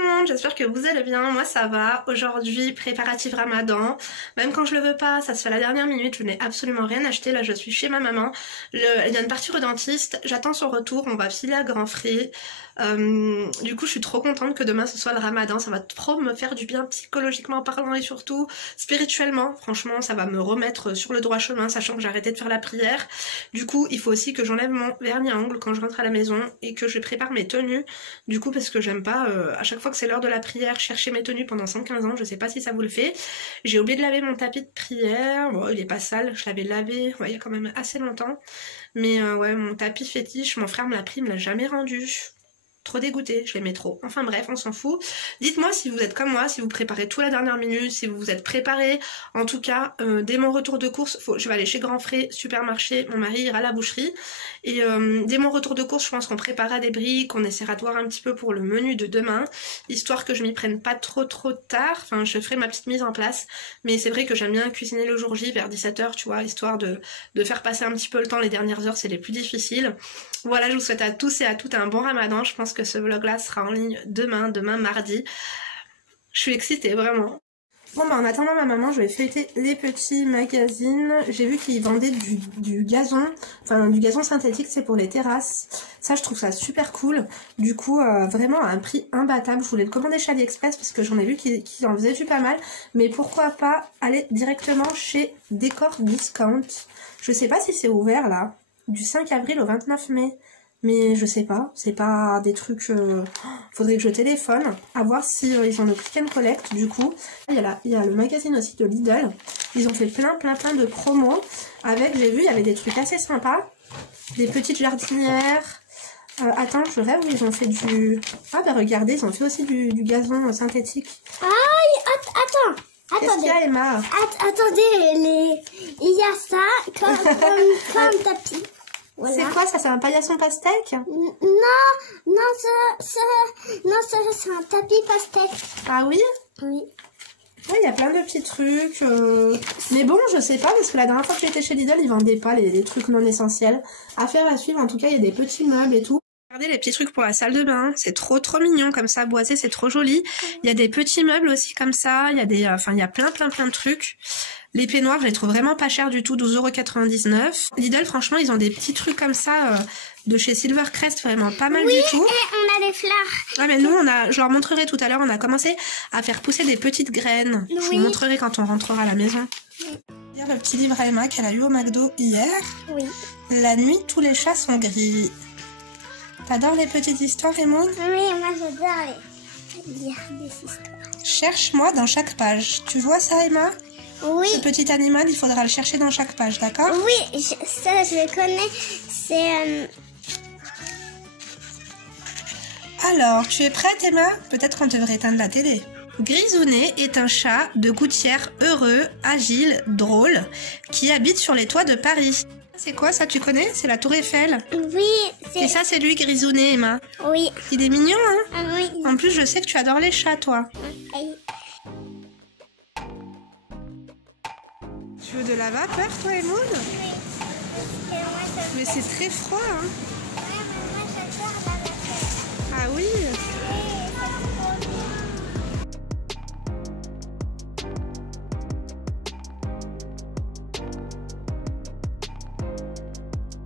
le monde, j'espère que vous allez bien, moi ça va. Aujourd'hui, préparatif Ramadan, même quand je le veux pas, ça se fait à la dernière minute, je n'ai absolument rien acheté, là je suis chez ma maman, elle vient de partir au dentiste, j'attends son retour, on va filer à Grand Frais. Du coup je suis trop contente que demain ce soit le Ramadan, ça va trop me faire du bien psychologiquement parlant et surtout spirituellement, franchement ça va me remettre sur le droit chemin, sachant que j'ai arrêté de faire la prière. Du coup il faut aussi que j'enlève mon vernis à ongles quand je rentre à la maison et que je prépare mes tenues, du coup parce que j'aime pas à chaque fois que c'est l'heure de la prière chercher mes tenues pendant 115 ans, je sais pas si ça vous le fait. J'ai oublié de laver mon tapis de prière, bon il est pas sale, je l'avais lavé il y a quand même assez longtemps, mais ouais mon tapis fétiche, mon frère me l'a pris, il me l'a jamais rendu. Trop dégoûtée, je l'aimais trop. Enfin bref, on s'en fout. Dites-moi si vous êtes comme moi, si vous préparez tout à la dernière minute, si vous vous êtes préparé. En tout cas, dès mon retour de course, je vais aller chez Grand Frais, supermarché, mon mari ira à la boucherie. Et dès mon retour de course, je pense qu'on préparera des briques, on essaiera de voir un petit peu pour le menu de demain, histoire que je m'y prenne pas trop tard. Enfin, je ferai ma petite mise en place. Mais c'est vrai que j'aime bien cuisiner le jour J vers 17 h, tu vois, histoire de faire passer un petit peu le temps. Les dernières heures, c'est les plus difficiles. Voilà, je vous souhaite à tous et à toutes un bon Ramadan. Je pense que ce vlog là sera en ligne demain mardi. Je suis excitée vraiment. Bon bah en attendant ma maman, je vais feuilleter les petits magazines. J'ai vu qu'ils vendaient du gazon, enfin du gazon synthétique, c'est pour les terrasses. Ça je trouve ça super cool. Du coup vraiment à un prix imbattable. Je voulais le commander chez AliExpress parce que j'en ai vu qu'ils en faisaient du pas mal. Mais pourquoi pas aller directement chez Décor Discount. Je sais pas si c'est ouvert là. Du 5 avril au 29 mai. Mais je sais pas, c'est pas des trucs... faudrait que je téléphone, à voir si ils ont le click and collect du coup. Il y a le magazine aussi de Lidl. Ils ont fait plein de promos. Avec, j'ai vu, il y avait des trucs assez sympas. Des petites jardinières. Attends, je rêve, ils ont fait du... Ah bah regardez, ils ont fait aussi du gazon synthétique. Ah, attends. Qu'est-ce qu'il y a, Emma? Attendez, il y a ça comme tapis. Voilà. C'est quoi ça? C'est un paillasson pastèque? Non, c'est un tapis pastèque. Ah oui? Oui. Ouais, il y a plein de petits trucs. Mais bon, je sais pas, parce que la dernière fois que j'étais chez Lidl, ils vendaient pas les trucs non essentiels. Affaire à suivre, en tout cas, il y a des petits meubles et tout. Regardez les petits trucs pour la salle de bain, c'est trop mignon comme ça, boisé, c'est trop joli. Il y a des petits meubles aussi comme ça, il y a des, enfin il y a plein de trucs. Les peignoirs, je les trouve vraiment pas chers du tout, 12,99 €. Lidl, franchement, ils ont des petits trucs comme ça de chez Silvercrest, vraiment pas mal du tout. Oui, et on a des fleurs. Ouais, mais nous, je leur montrerai tout à l'heure, on a commencé à faire pousser des petites graines. Oui. Je vous montrerai quand on rentrera à la maison. Lire le petit livre à Emma qu'elle a eu au McDo hier. Oui. La nuit, tous les chats sont gris. T'adores les petites histoires, Emma? Oui, moi j'adore lire des histoires. Cherche-moi dans chaque page. Tu vois ça, Emma? Oui. Ce petit animal, il faudra le chercher dans chaque page, d'accord? Oui, ça je le connais. C'est... Alors, tu es prête, Emma? Peut-être qu'on devrait éteindre la télé. Grisounet est un chat de gouttière heureux, agile, drôle, qui habite sur les toits de Paris. C'est quoi ça, tu connais? C'est la Tour Eiffel. Oui, c'est... Et ça, c'est lui, Grisounet, Emma. Oui. Il est mignon, hein? Oui. En plus, je sais que tu adores les chats, toi. Oui. Tu veux de la vapeur, toi, Emoun? Oui. Mais c'est très froid, hein? Ouais, mais moi j'adore la vapeur. Ah oui?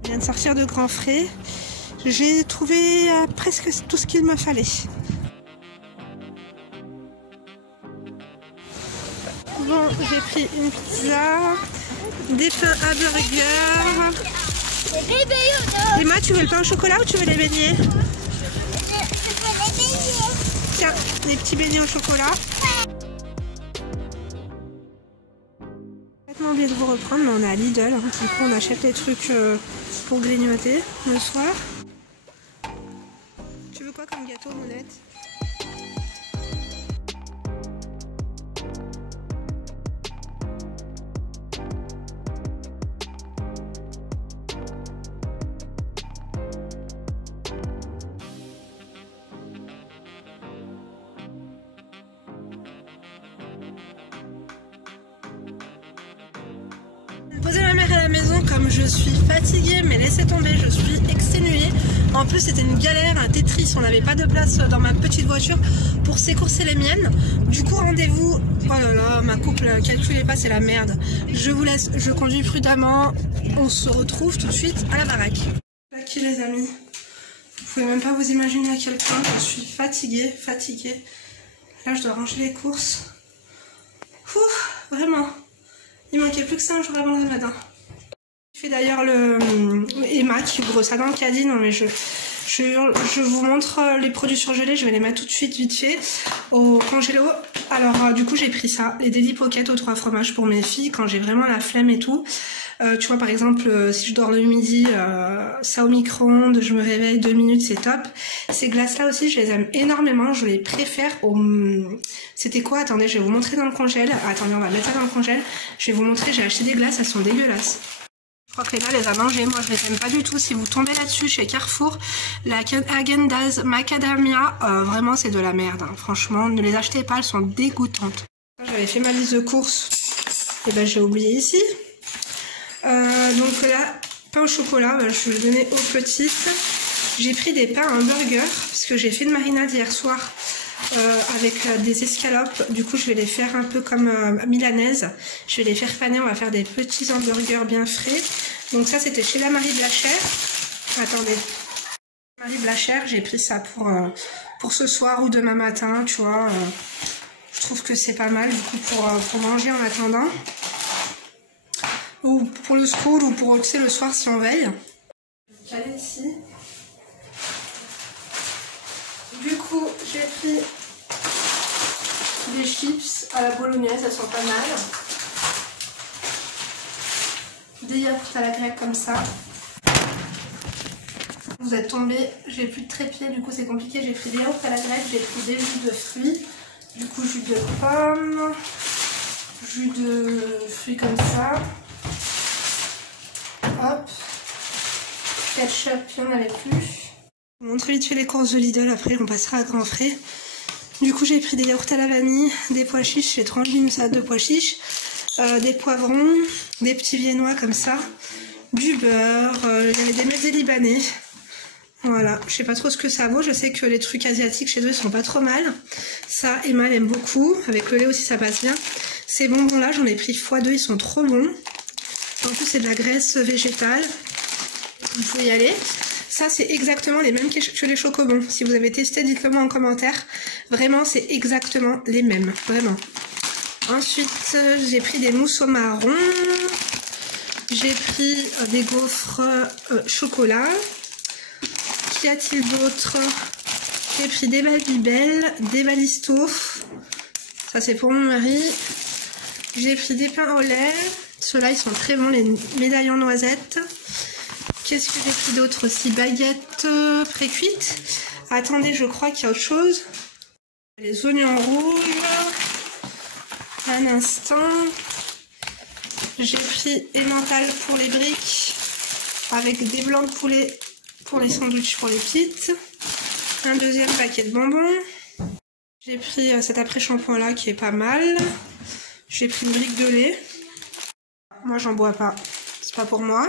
Je viens de sortir de Grand Frais. J'ai trouvé presque tout ce qu'il me fallait. Bon, j'ai pris une pizza, des pains à burger. Emma, tu veux le pain au chocolat ou tu veux les beignets? Je veux les beignets. Tiens, des petits beignets au chocolat. J'ai complètement oublié de vous reprendre, mais on est à Lidl. Hein. Du coup, on achète les trucs pour grignoter le soir. Tu veux quoi comme gâteau, Mounette? Poser ma mère à la maison comme je suis fatiguée, mais laissez tomber, je suis exténuée. En plus c'était une galère, un Tetris, on n'avait pas de place dans ma petite voiture pour s'écourser les miennes. Du coup rendez-vous, oh là là, ma couple calculez pas, c'est la merde. Je vous laisse, je conduis prudemment, on se retrouve tout de suite à la baraque. Ok les amis, vous pouvez même pas vous imaginer à quel point je suis fatiguée. Là je dois ranger les courses. Ouf, vraiment, il manquait plus que ça un jour avant le Ramadan. Je fais d'ailleurs le Emma qui ouvre ça dans le caddie. Non mais je vous montre les produits surgelés, je vais les mettre tout de suite vite fait au congélo. Alors du coup j'ai pris ça, les Daily Pocket aux 3 fromages pour mes filles quand j'ai vraiment la flemme et tout. Tu vois par exemple si je dors le midi, ça au micro-ondes, je me réveille 2 minutes, c'est top. Ces glaces là aussi je les aime énormément, je les préfère au... C'était quoi? Attendez, je vais vous montrer dans le congèle. Attendez, on va mettre ça dans le congèle. Je vais vous montrer, j'ai acheté des glaces, elles sont dégueulasses. Je crois que les gars les a mangées, moi je les aime pas du tout. Si vous tombez là-dessus chez Carrefour, la Häagen-Dazs Macadamia, vraiment c'est de la merde, hein. Franchement, ne les achetez pas, elles sont dégoûtantes. J'avais fait ma liste de courses, et ben j'ai oublié ici. Donc là, pain au chocolat, je vais le donner aux petites. J'ai pris des pains à hamburger, parce que j'ai fait une marinade hier soir avec des escalopes. Du coup je vais les faire un peu comme milanaises. Je vais les faire paner, on va faire des petits hamburgers bien frais. Donc ça c'était chez la Marie Blachère. Attendez, Marie Blachère, j'ai pris ça pour ce soir ou demain matin, tu vois. Je trouve que c'est pas mal du coup pour manger en attendant. Ou pour le school ou pour oxer le soir si on veille. Je vais caler ici. Du coup, j'ai pris des chips à la bolognaise, elles sont pas mal. Des yaourts à la grecque comme ça. Vous êtes tombés, j'ai plus de trépied, du coup c'est compliqué. J'ai pris des yaourts à la grecque, j'ai pris des jus de fruits. Du coup, jus de pomme, jus de fruits comme ça. Hop. Ketchup, il n'y en avait plus. Je vous montre vite fait les courses de Lidl, après on passera à grand frais. Du coup j'ai pris des yaourts à la vanille, des pois chiches, j'ai tranché une salade de pois chiches, des poivrons, des petits viennois comme ça, du beurre, il y avait des mezzés libanais. Voilà, je sais pas trop ce que ça vaut, je sais que les trucs asiatiques chez eux sont pas trop mal. Ça, Emma aime beaucoup, avec le lait aussi ça passe bien. Ces bonbons là, j'en ai pris x2, ils sont trop bons. En plus c'est de la graisse végétale, vous pouvez y aller. Ça, c'est exactement les mêmes que les chocobons. Si vous avez testé, dites-le moi en commentaire. Vraiment, c'est exactement les mêmes. Vraiment. Ensuite, j'ai pris des mousses au marron. J'ai pris des gaufres chocolat. Qu'y a-t-il d'autre? J'ai pris des Babybel, des Balisto. Ça, c'est pour mon mari. J'ai pris des pains au lait. Ceux-là, ils sont très bons, les médaillons noisettes. Qu'est-ce que j'ai pris d'autre aussi? Baguettes pré-cuites. Attendez, je crois qu'il y a autre chose. Les oignons rouges. Un instant. J'ai pris Emmental pour les briques. Avec des blancs de poulet pour les sandwichs pour les petites. Un deuxième paquet de bonbons. J'ai pris cet après-shampoing là qui est pas mal. J'ai pris une brique de lait. Moi j'en bois pas. C'est pas pour moi.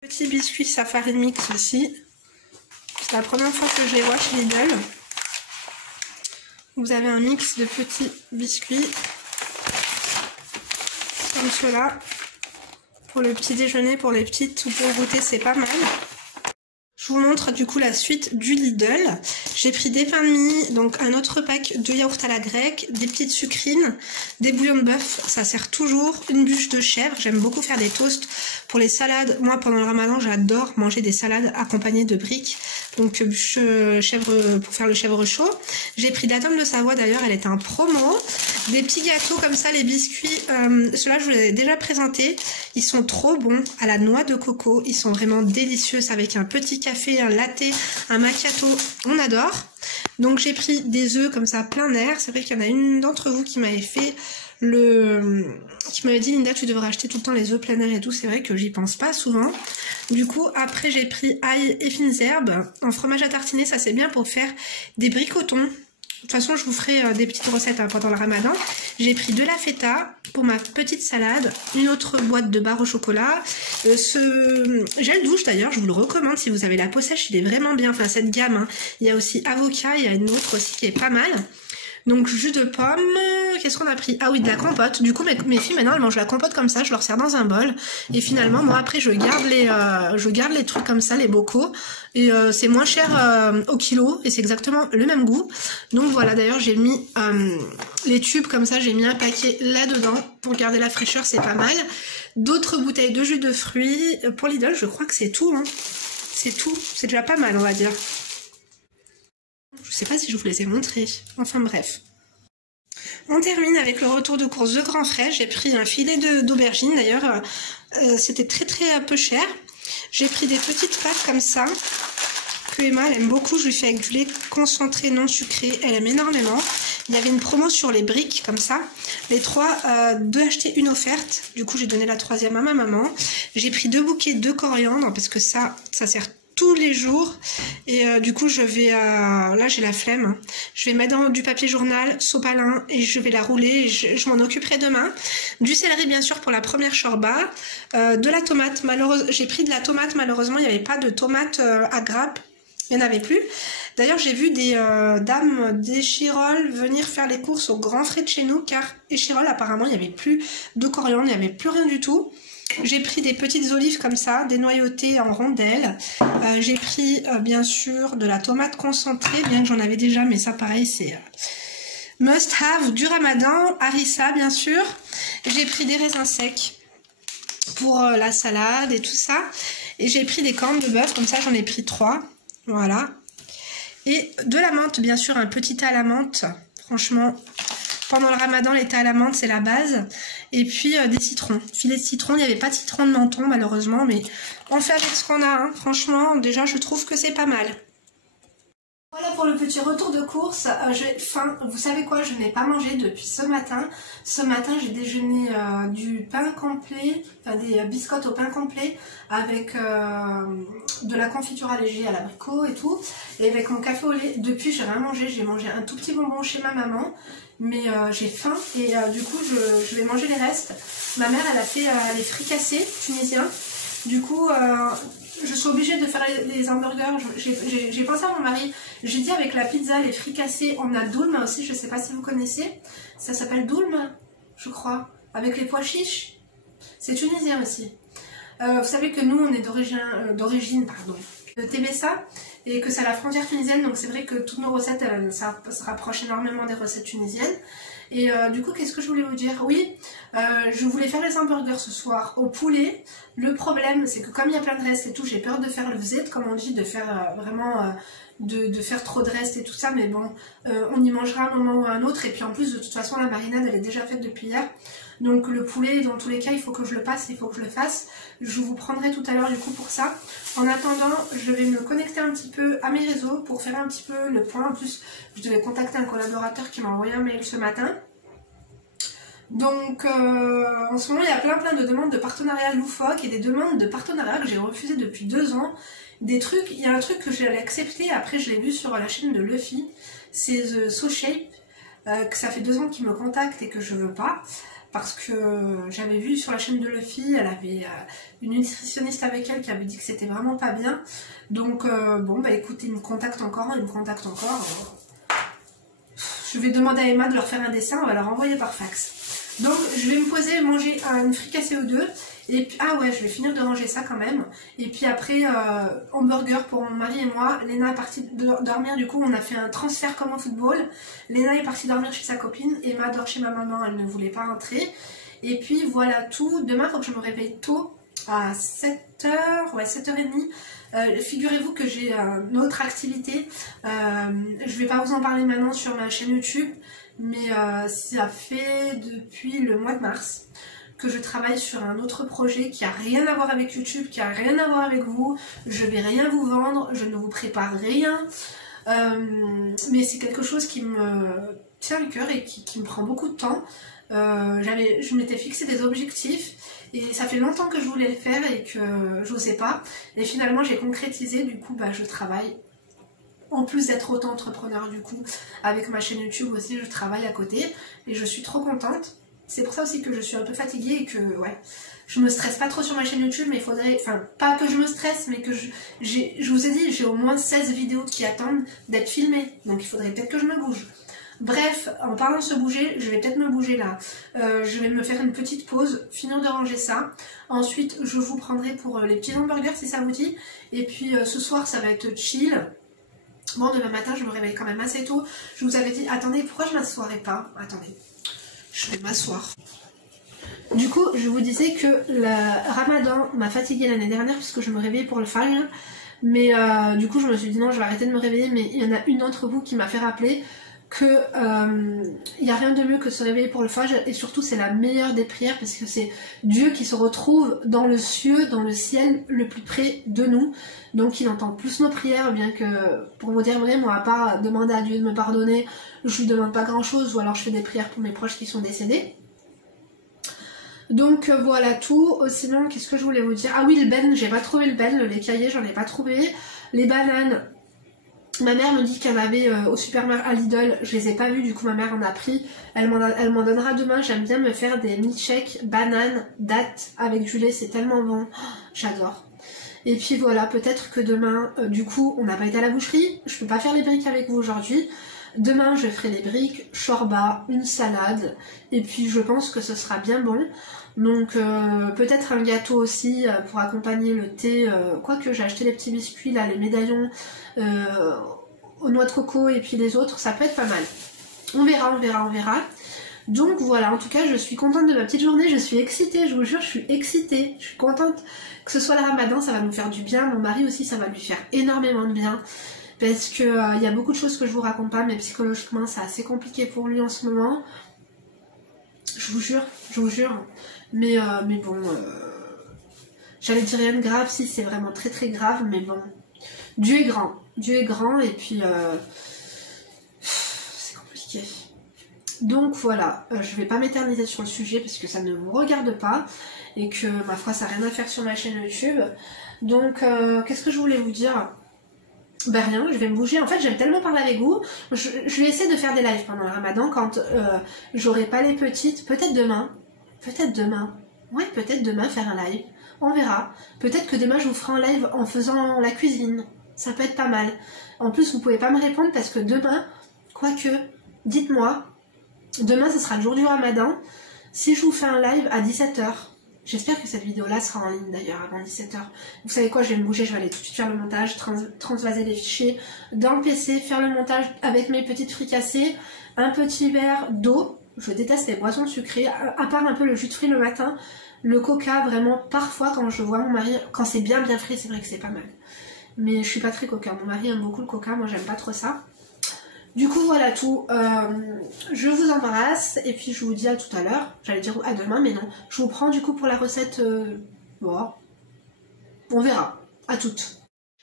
Petit biscuit Safari Mix aussi. C'est la première fois que je les vois chez Lidl. Vous avez un mix de petits biscuits. Comme cela. Pour le petit déjeuner, pour les petites ou pour le goûter, c'est pas mal. Je vous montre du coup la suite du Lidl. J'ai pris des pains de mie, donc un autre pack de yaourt à la grecque, des petites sucrines, des bouillons de bœuf, ça sert toujours, une bûche de chèvre, j'aime beaucoup faire des toasts pour les salades. Moi pendant le ramadan j'adore manger des salades accompagnées de briques, donc bûche chèvre pour faire le chèvre chaud. J'ai pris de la tome de Savoie d'ailleurs, elle était en promo. Des petits gâteaux comme ça, les biscuits, ceux-là je vous les ai déjà présentés, ils sont trop bons à la noix de coco, ils sont vraiment délicieux avec un petit café, un latte, un macchiato, on adore. Donc j'ai pris des œufs comme ça plein air. C'est vrai qu'il y en a une d'entre vous qui m'avait fait qui m'avait dit Linda tu devrais acheter tout le temps les œufs plein air et tout. C'est vrai que j'y pense pas souvent. Du coup après j'ai pris ail et fines herbes en fromage à tartiner. Ça c'est bien pour faire des bricotons toute façon, je vous ferai des petites recettes pendant le ramadan. J'ai pris de la feta pour ma petite salade, une autre boîte de barres au chocolat. Ce gel douche d'ailleurs, je vous le recommande si vous avez la peau sèche, il est vraiment bien. Enfin, cette gamme, hein. Il y a aussi avocat, il y a une autre aussi qui est pas mal. Donc jus de pomme, qu'est-ce qu'on a pris? Ah oui, de la compote. Du coup, mes filles maintenant elles mangent la compote comme ça, je leur sers dans un bol. Et finalement, moi après je garde les trucs comme ça, les bocaux. Et c'est moins cher au kilo et c'est exactement le même goût. Donc voilà, d'ailleurs j'ai mis les tubes comme ça, j'ai mis un paquet là-dedans pour garder la fraîcheur, c'est pas mal. D'autres bouteilles de jus de fruits. Pour Lidl, je crois que c'est tout. Hein. C'est tout, c'est déjà pas mal on va dire. Je sais pas si je vous les ai montrés. Enfin bref. On termine avec le retour de course de Grand Frais. J'ai pris un filet d'aubergine. D'ailleurs, c'était très peu cher. J'ai pris des petites pâtes comme ça. Que Emma, elle aime beaucoup. Je lui fais avec du lait concentré non sucré. Elle aime énormément. Il y avait une promo sur les briques comme ça. Les 3, 2 achetés, 1 offerte. Du coup, j'ai donné la 3e à ma maman. J'ai pris 2 bouquets de coriandre parce que ça sert tous les jours et du coup je vais là j'ai la flemme, je vais mettre dans du papier journal sopalin et je vais la rouler et je m'en occuperai demain. Du céleri bien sûr pour la première shorba, de la tomate, malheureusement j'ai pris de la tomate, malheureusement il n'y avait pas de tomate à grappe, il n'y en avait plus. D'ailleurs j'ai vu des dames d'Échirol venir faire les courses au Grand Frais de chez nous car Échirol apparemment il n'y avait plus de coriandre, il n'y avait plus rien du tout. J'ai pris des petites olives comme ça, dénoyautées en rondelles. J'ai pris bien sûr de la tomate concentrée, bien que j'en avais déjà, mais ça pareil c'est must have du ramadan. Harissa bien sûr. J'ai pris des raisins secs pour la salade et tout ça. Et j'ai pris des cornes de bœuf, comme ça j'en ai pris 3. Voilà. Et de la menthe, bien sûr, un petit thé à la menthe. Franchement, pendant le ramadan, les thés à la menthe, c'est la base. Et puis des citrons. Filet de citron, il n'y avait pas de citron de menton malheureusement, mais on fait avec ce qu'on a. Hein. Franchement, déjà, je trouve que c'est pas mal. Voilà pour le petit retour de course. J'ai faim. Vous savez quoi, je n'ai pas mangé depuis ce matin. Ce matin, j'ai déjeuné du pain complet, enfin des biscottes au pain complet avec de la confiture allégée à l'abricot et tout. Et avec mon café au lait. Depuis, j'ai rien mangé. J'ai mangé un tout petit bonbon chez ma maman. Mais j'ai faim et du coup, je vais manger les restes. Ma mère, elle a fait les fricassés tunisiens. Du coup, je suis obligée de faire les hamburgers. J'ai pensé à mon mari. J'ai dit avec la pizza, les fricassés, on a doulma aussi. Je ne sais pas si vous connaissez. Ça s'appelle doulma, je crois. Avec les pois chiches. C'est tunisien aussi. Vous savez que nous, on est d'origine de Tébessa. Et que c'est à la frontière tunisienne. Donc c'est vrai que toutes nos recettes, ça se rapproche énormément des recettes tunisiennes. Et du coup, qu'est-ce que je voulais vous dire? Oui, je voulais faire les hamburgers ce soir au poulet. Le problème, c'est que comme il y a plein de restes et tout, j'ai peur de faire le vzet, comme on dit, de faire vraiment... de faire trop de restes et tout ça, mais bon, on y mangera un moment ou un autre. Et puis en plus, de toute façon, la marinade, elle est déjà faite depuis hier. Donc le poulet, dans tous les cas, il faut que je le passe, il faut que je le fasse. Je vous prendrai tout à l'heure du coup pour ça. En attendant, je vais me connecter un petit peu à mes réseaux pour faire un petit peu le point. En plus, je devais contacter un collaborateur qui m'a envoyé un mail ce matin. Donc en ce moment, il y a plein de demandes de partenariat loufoques et des demandes de partenariat que j'ai refusées depuis 2 ans. Des trucs, il y a un truc que j'allais accepter, après je l'ai vu sur la chaîne de Luffy, c'est The So Shape, que ça fait 2 ans qu'il me contacte et que je veux pas. Parce que j'avais vu sur la chaîne de Luffy, elle avait une nutritionniste avec elle qui avait dit que c'était vraiment pas bien. Donc bon bah écoutez, il me contacte encore. Je vais demander à Emma de leur faire un dessin, on va leur envoyer par fax. Donc je vais me poser, manger une fricassée ou 2. Et puis, ah ouais, je vais finir de ranger ça quand même. Et puis après, hamburger pour mon mari et moi. Léna est partie dormir, du coup on a fait un transfert comme au football. Léna est partie dormir chez sa copine. Emma dort chez ma maman, elle ne voulait pas rentrer. Et puis voilà tout. Demain, il faut que je me réveille tôt, à 7h, ouais 7h30. Figurez-vous que j'ai une autre activité. Je vais pas vous en parler maintenant sur ma chaîne YouTube. Mais ça fait depuis le mois de mars que je travaille sur un autre projet qui a rien à voir avec YouTube, qui a rien à voir avec vous. Je vais rien vous vendre, je ne vous prépare rien. Mais c'est quelque chose qui me tient à cœur et qui me prend beaucoup de temps. Je m'étais fixé des objectifs et ça fait longtemps que je voulais le faire et que je n'osais pas. Et finalement j'ai concrétisé, du coup bah, je travaille en plus d'être auto-entrepreneur du coup, avec ma chaîne YouTube aussi, je travaille à côté et je suis trop contente. C'est pour ça aussi que je suis un peu fatiguée et que ouais, je me stresse pas trop sur ma chaîne YouTube, mais il faudrait, enfin pas que je me stresse, mais que je vous ai dit, j'ai au moins 16 vidéos qui attendent d'être filmées, donc il faudrait peut-être que je me bouge. Bref, en parlant de se bouger, je vais peut-être me bouger là. Je vais me faire une petite pause, finir de ranger ça. Ensuite, je vous prendrai pour les petits hamburgers si ça vous dit. Et puis ce soir, ça va être chill. Bon, demain matin, je me réveille quand même assez tôt. Je vous avais dit, attendez, pourquoi je m'assoirais pas? Attendez, je vais m'asseoir. Du coup, je vous disais que le Ramadan m'a fatiguée l'année dernière puisque je me réveillais pour le Fajr. Mais du coup, je me suis dit non, je vais arrêter de me réveiller. Mais il y en a une d'entre vous qui m'a fait rappeler que il n'y a rien de mieux que se réveiller pour le Fajr, et surtout c'est la meilleure des prières parce que c'est Dieu qui se retrouve dans le ciel le plus près de nous, donc il entend plus nos prières, bien que pour vous dire vrai, moi à part demander à Dieu de me pardonner, je lui demande pas grand chose, ou alors je fais des prières pour mes proches qui sont décédés. Donc voilà tout. Sinon qu'est-ce que je voulais vous dire? Ah oui, le ben, j'ai pas trouvé le ben, les cahiers j'en ai pas trouvé, les bananes. Ma mère me dit qu'elle avait au supermarché à Lidl, je les ai pas vues, du coup ma mère en a pris, elle m'en donnera demain. J'aime bien me faire des milkshakes bananes, dattes avec du lait, c'est tellement bon, j'adore. Et puis voilà, peut-être que demain, du coup on n'a pas été à la boucherie, je peux pas faire les briques avec vous aujourd'hui. Demain je ferai les briques, shorba, une salade, et puis je pense que ce sera bien bon. Donc peut-être un gâteau aussi pour accompagner le thé, quoique j'ai acheté les petits biscuits là, les médaillons aux noix de coco et puis les autres, ça peut être pas mal. On verra, on verra, on verra. Donc voilà, en tout cas je suis contente de ma petite journée, je suis excitée, je vous jure, je suis excitée, je suis contente que ce soit le Ramadan, ça va nous faire du bien, mon mari aussi ça va lui faire énormément de bien, parce que y a beaucoup de choses que je vous raconte pas, mais psychologiquement c'est assez compliqué pour lui en ce moment, je vous jure, mais bon, j'allais dire rien de grave, si c'est vraiment très très grave, mais bon, Dieu est grand, et puis c'est compliqué. Donc voilà, je vais pas m'éterniser sur le sujet parce que ça ne vous regarde pas et que ma foi ça n'a rien à faire sur ma chaîne YouTube. Donc qu'est-ce que je voulais vous dire? Ben rien, je vais me bouger. En fait j'aime tellement parler avec vous, je vais essayer de faire des lives pendant le Ramadan quand j'aurai pas les petites, peut-être demain, ouais peut-être demain faire un live, on verra. Peut-être que demain je vous ferai un live en faisant la cuisine, ça peut être pas mal. En plus vous pouvez pas me répondre parce que demain, quoique, dites-moi, demain ce sera le jour du Ramadan, si je vous fais un live à 17 h, j'espère que cette vidéo là sera en ligne d'ailleurs avant 17 h. Vous savez quoi, je vais me bouger, je vais aller tout de suite faire le montage, transvaser les fichiers dans le PC, faire le montage avec mes petites fricassées, un petit verre d'eau, je déteste les boissons sucrées, à part un peu le jus de fruits le matin, le coca vraiment parfois quand je vois mon mari, quand c'est bien frais c'est vrai que c'est pas mal. Mais je suis pas très coca, mon mari aime beaucoup le coca, moi j'aime pas trop ça. Du coup voilà tout, je vous embrasse et puis je vous dis à tout à l'heure, j'allais dire à demain mais non, je vous prends du coup pour la recette, bon, on verra, à toutes.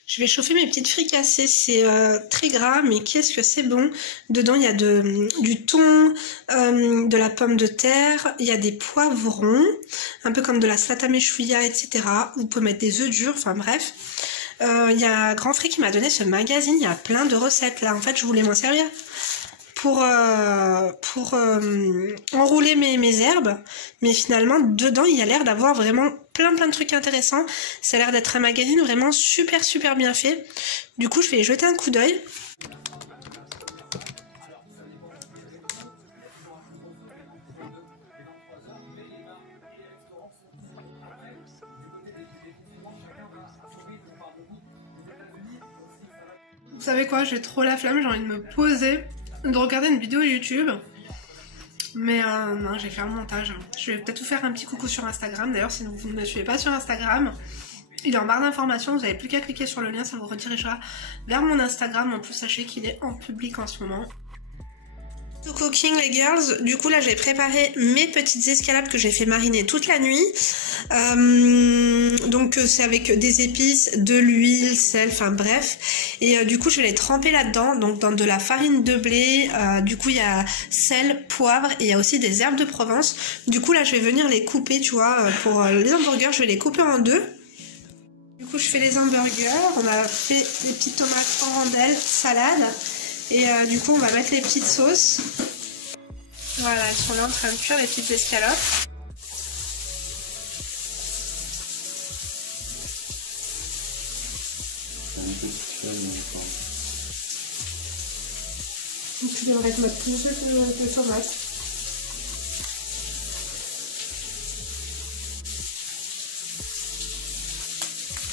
Je vais chauffer mes petites fricassées, c'est très gras mais qu'est-ce que c'est bon. Dedans il y a du thon, de la pomme de terre, il y a des poivrons, un peu comme de la salade à mechouilla, etc. Vous pouvez mettre des œufs durs, enfin bref. Il y a Grand Frais qui m'a donné ce magazine, il y a plein de recettes là, en fait je voulais m'en servir pour enrouler mes herbes, mais finalement dedans il y a l'air d'avoir vraiment plein de trucs intéressants, ça a l'air d'être un magazine vraiment super bien fait, du coup je vais y jeter un coup d'œil. Vous savez quoi, j'ai trop la flemme, j'ai envie de me poser, de regarder une vidéo YouTube. Mais non, j'ai fait un montage. Je vais peut-être vous faire un petit coucou sur Instagram. D'ailleurs, si vous ne me suivez pas sur Instagram, il est en barre d'informations. Vous n'avez plus qu'à cliquer sur le lien, ça vous redirigera vers mon Instagram. En plus, sachez qu'il est en public en ce moment. To cooking les girls, du coup là j'ai préparé mes petites escalades que j'ai fait mariner toute la nuit, donc c'est avec des épices, de l'huile, sel, enfin bref, et du coup je vais les tremper là-dedans, donc dans de la farine de blé, du coup il y a sel, poivre et il y a aussi des herbes de Provence. Du coup là je vais venir les couper, tu vois, pour les hamburgers je vais les couper en deux. Du coup, je fais les hamburgers. On a fait des petites tomates en rondelles, salade. Et du coup, on va mettre les petites sauces. Voilà, elles sont là en train de cuire, les petites escalopes. Donc, tu devrais te mettre plus de tomates.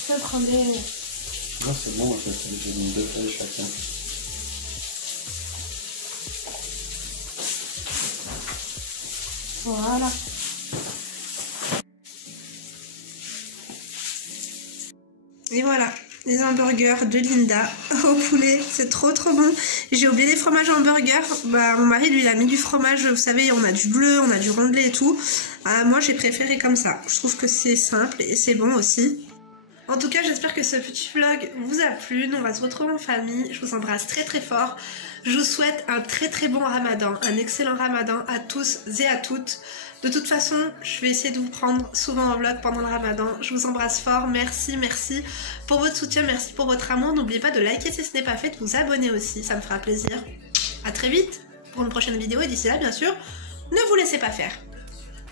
Je vais prendre des... Non, c'est bon, en fait, j'ai mis 2 feuilles chacun. Voilà. Et voilà, les hamburgers de Linda au poulet, c'est trop bon. J'ai oublié les fromages hamburgers. Bah, mon mari lui il a mis du fromage, vous savez, on a du bleu, on a du rondelet et tout. Moi j'ai préféré comme ça. Je trouve que c'est simple et c'est bon aussi. En tout cas, j'espère que ce petit vlog vous a plu. Nous, on va se retrouver en famille. Je vous embrasse très fort. Je vous souhaite un très bon ramadan, un excellent ramadan à tous et à toutes. De toute façon, je vais essayer de vous prendre souvent en vlog pendant le ramadan. Je vous embrasse fort. Merci pour votre soutien, merci pour votre amour. N'oubliez pas de liker si ce n'est pas fait, de vous abonner aussi, ça me fera plaisir. À très vite pour une prochaine vidéo et d'ici là, bien sûr, ne vous laissez pas faire.